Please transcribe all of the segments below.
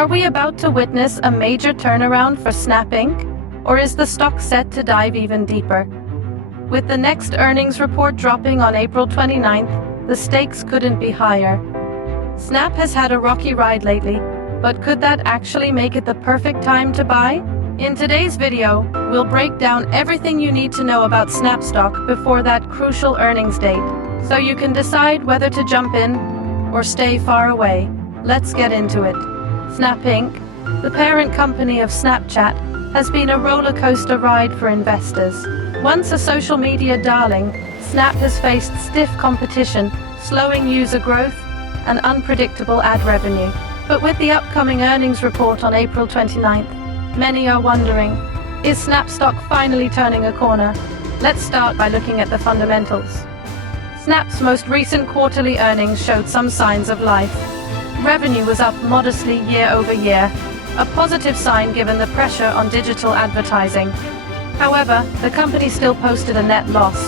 Are we about to witness a major turnaround for Snap Inc., or is the stock set to dive even deeper? With the next earnings report dropping on April 29th, the stakes couldn't be higher. Snap has had a rocky ride lately, but could that actually make it the perfect time to buy? In today's video, we'll break down everything you need to know about Snap stock before that crucial earnings date, so you can decide whether to jump in or stay far away. Let's get into it. Snap Inc., the parent company of Snapchat, has been a roller coaster ride for investors. Once a social media darling, Snap has faced stiff competition, slowing user growth, and unpredictable ad revenue. But with the upcoming earnings report on April 29th, many are wondering, is Snap stock finally turning a corner? Let's start by looking at the fundamentals. Snap's most recent quarterly earnings showed some signs of life. Revenue was up modestly year over year, a positive sign given the pressure on digital advertising. However, the company still posted a net loss,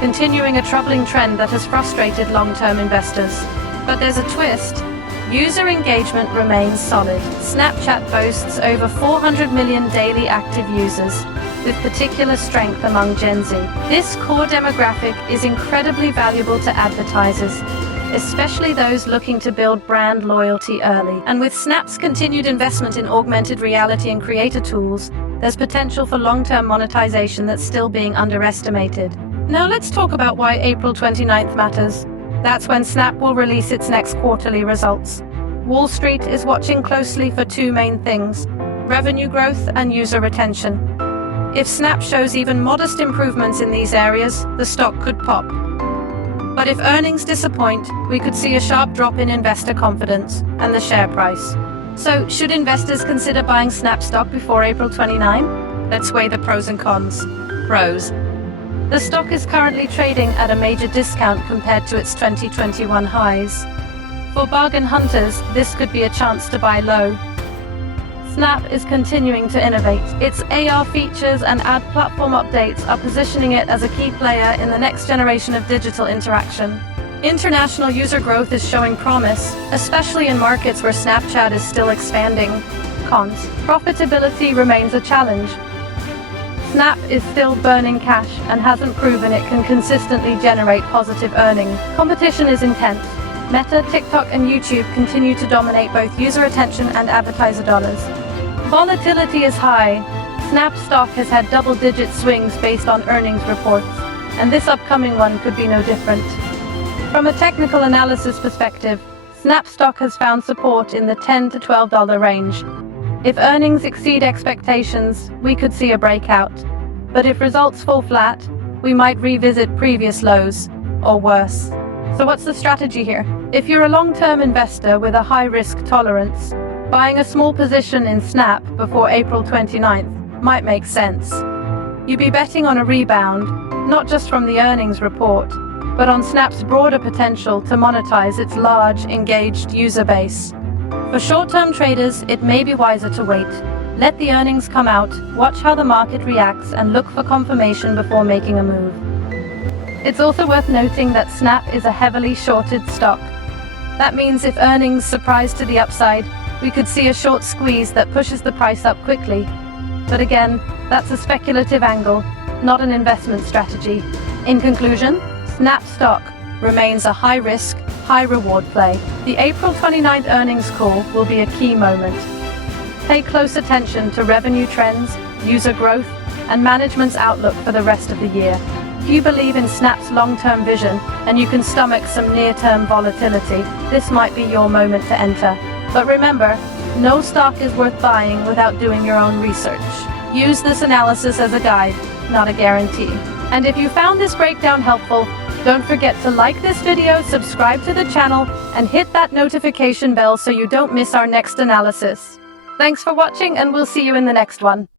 continuing a troubling trend that has frustrated long-term investors. But there's a twist. User engagement remains solid. Snapchat boasts over 400 million daily active users, with particular strength among Gen Z. This core demographic is incredibly valuable to advertisers, especially those looking to build brand loyalty early. And with Snap's continued investment in augmented reality and creator tools, there's potential for long-term monetization that's still being underestimated. Now let's talk about why April 29th matters. That's when Snap will release its next quarterly results. Wall Street is watching closely for two main things: revenue growth and user retention. If Snap shows even modest improvements in these areas, the stock could pop. But if earnings disappoint, we could see a sharp drop in investor confidence and the share price. So, should investors consider buying Snap stock before April 29? Let's weigh the pros and cons. Pros. The stock is currently trading at a major discount compared to its 2021 highs. For bargain hunters, this could be a chance to buy low. Snap is continuing to innovate. Its AR features and ad platform updates are positioning it as a key player in the next generation of digital interaction. International user growth is showing promise, especially in markets where Snapchat is still expanding. Cons. Profitability remains a challenge. Snap is still burning cash and hasn't proven it can consistently generate positive earnings. Competition is intense. Meta, TikTok, and YouTube continue to dominate both user attention and advertiser dollars. Volatility is high. Snap stock has had double-digit swings based on earnings reports, and this upcoming one could be no different. From a technical analysis perspective, Snap stock has found support in the $10 to $12 range. If earnings exceed expectations, we could see a breakout. But if results fall flat, we might revisit previous lows, or worse. So what's the strategy here? If you're a long-term investor with a high-risk tolerance, buying a small position in Snap before April 29th might make sense. You'd be betting on a rebound, not just from the earnings report, but on Snap's broader potential to monetize its large, engaged user base. For short-term traders, it may be wiser to wait. Let the earnings come out, watch how the market reacts, and look for confirmation before making a move. It's also worth noting that Snap is a heavily shorted stock. That means if earnings surprise to the upside, we could see a short squeeze that pushes the price up quickly. But again, that's a speculative angle, not an investment strategy. In conclusion, Snap stock remains a high-risk, high-reward play. The April 29th earnings call will be a key moment. Pay close attention to revenue trends, user growth, and management's outlook for the rest of the year. If you believe in Snap's long-term vision and you can stomach some near-term volatility, this might be your moment to enter. But remember, no stock is worth buying without doing your own research. Use this analysis as a guide, not a guarantee. And if you found this breakdown helpful, don't forget to like this video, subscribe to the channel, and hit that notification bell so you don't miss our next analysis. Thanks for watching, and we'll see you in the next one.